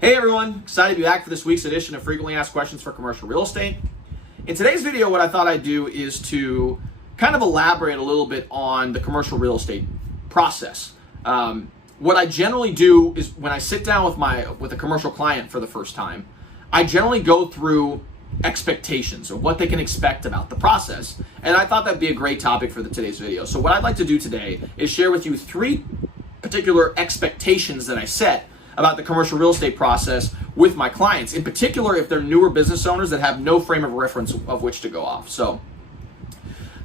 Hey everyone, excited to be back for this week's edition of Frequently Asked Questions for Commercial Real Estate. In today's video, what I thought I'd do is to kind of elaborate a little bit on the commercial real estate process. What I generally do is when I sit down with a commercial client for the first time, I generally go through expectations or what they can expect about the process. And I thought that'd be a great topic for today's video. So what I'd like to do today is share with you 3 particular expectations that I set about the commercial real estate process with my clients, in particular if they're newer business owners that have no frame of reference of which to go off. So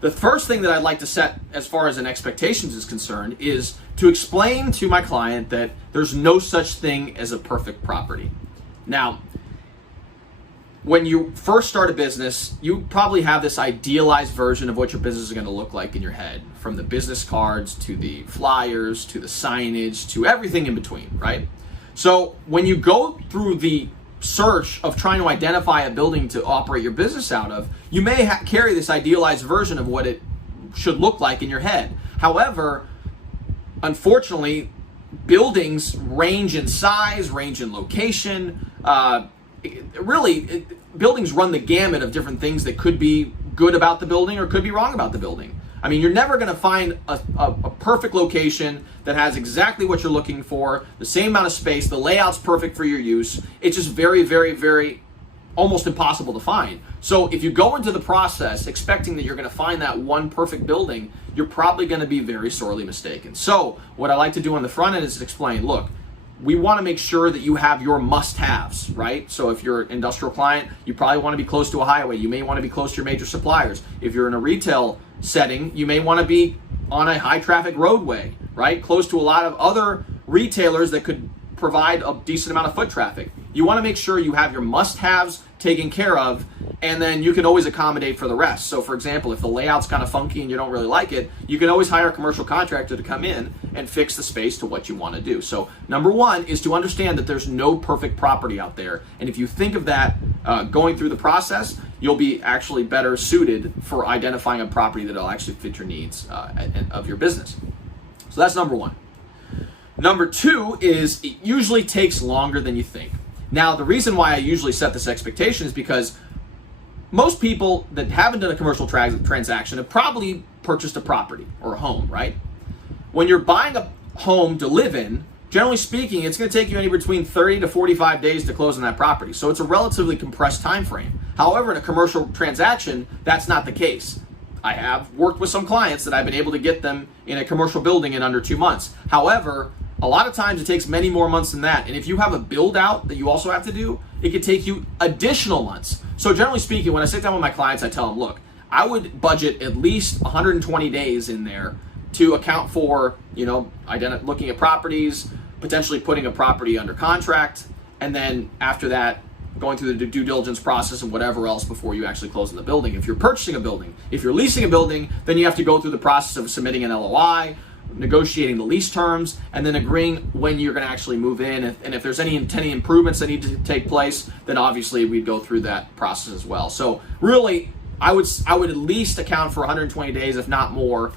the first thing that I'd like to set as far as an expectations is concerned is to explain to my client that there's no such thing as a perfect property. Now, when you first start a business, you probably have this idealized version of what your business is going to look like in your head, from the business cards to the flyers to the signage to everything in between, right? So when you go through the search of trying to identify a building to operate your business out of, you may carry this idealized version of what it should look like in your head. However, unfortunately, buildings range in size, range in location. Buildings run the gamut of different things that could be good about the building or could be wrong about the building. I mean, you're never going to find a perfect location that has exactly what you're looking for, the same amount of space, the layout's perfect for your use. It's just very, very, very almost impossible to find. So if you go into the process expecting that you're going to find that one perfect building, you're probably going to be very sorely mistaken. So what I like to do on the front end is explain, look, we want to make sure that you have your must-haves, right? So if you're an industrial client, you probably want to be close to a highway. You may want to be close to your major suppliers. If you're in a retail setting, you may want to be on a high-traffic roadway, right? Close to a lot of other retailers that could provide a decent amount of foot traffic. You want to make sure you have your must-haves taken care of, and then you can always accommodate for the rest. So for example, if the layout's kind of funky and you don't really like it, you can always hire a commercial contractor to come in and fix the space to what you want to do. So number one is to understand that there's no perfect property out there. And if you think of that going through the process, you'll be actually better suited for identifying a property that'll actually fit your needs of your business. So that's number one. Number two is it usually takes longer than you think. Now, the reason why I usually set this expectation is because most people that haven't done a commercial transaction have probably purchased a property or a home, right? When you're buying a home to live in, generally speaking, it's going to take you anywhere between 30 to 45 days to close on that property. So it's a relatively compressed time frame. However, in a commercial transaction, that's not the case. I have worked with some clients that I've been able to get them in a commercial building in under 2 months. However, a lot of times it takes many more months than that. And if you have a build out that you also have to do, it could take you additional months. So generally speaking, when I sit down with my clients, I tell them, look, I would budget at least 120 days in there to account for, looking at properties, potentially putting a property under contract, and then after that, going through the due diligence process and whatever else before you actually close on the building. If you're purchasing a building, if you're leasing a building, then you have to go through the process of submitting an LOI, negotiating the lease terms, and then agreeing when you're going to actually move in. And if there's any improvements that need to take place, then obviously we'd go through that process as well. So really, I would at least account for 120 days, if not more,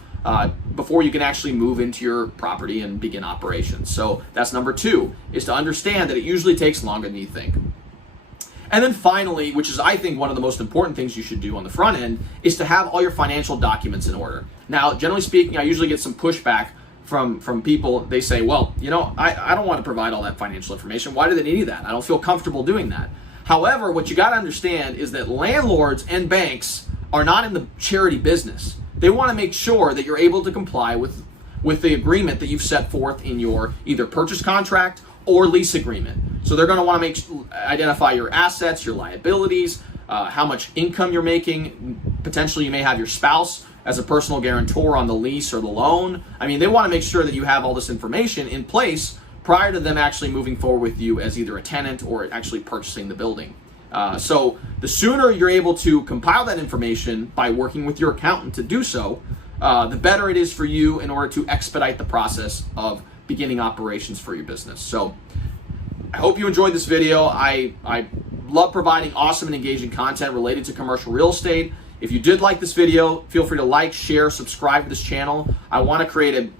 before you can actually move into your property and begin operations. So that's number two, is to understand that it usually takes longer than you think. And then finally, which is I think one of the most important things you should do on the front end, is to have all your financial documents in order. Now, generally speaking, I usually get some pushback from people. They say, well, I don't want to provide all that financial information. Why do they need that? I don't feel comfortable doing that. However, what you got to understand is that landlords and banks are not in the charity business. They want to make sure that you're able to comply with the agreement that you've set forth in your either purchase contract or lease agreement. So they're going to want to identify your assets, your liabilities, how much income you're making. Potentially you may have your spouse as a personal guarantor on the lease or the loan. I mean, they want to make sure that you have all this information in place prior to them actually moving forward with you as either a tenant or actually purchasing the building. So the sooner you're able to compile that information by working with your accountant to do so, the better it is for you in order to expedite the process of beginning operations for your business. So I hope you enjoyed this video. I love providing awesome and engaging content related to commercial real estate. If you did like this video, feel free to like, share, subscribe to this channel. I want to create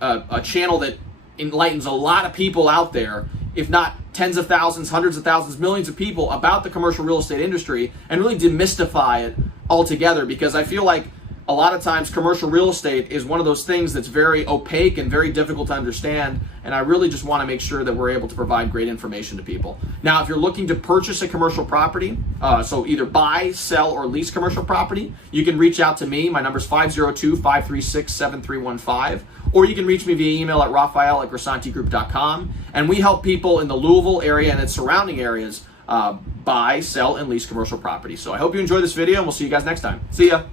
a channel that enlightens a lot of people out there, if not tens of thousands, hundreds of thousands, millions of people about the commercial real estate industry and really demystify it altogether, because I feel like a lot of times commercial real estate is one of those things that's very opaque and very difficult to understand, and I really just want to make sure that we're able to provide great information to people. Now, if you're looking to purchase a commercial property, so either buy, sell, or lease commercial property, you can reach out to me. My number is 502-536-7315, or you can reach me via email at rafael@grisantigroup.com, and we help people in the Louisville area and its surrounding areas buy, sell, and lease commercial property. So I hope you enjoyed this video, and we'll see you guys next time. See ya.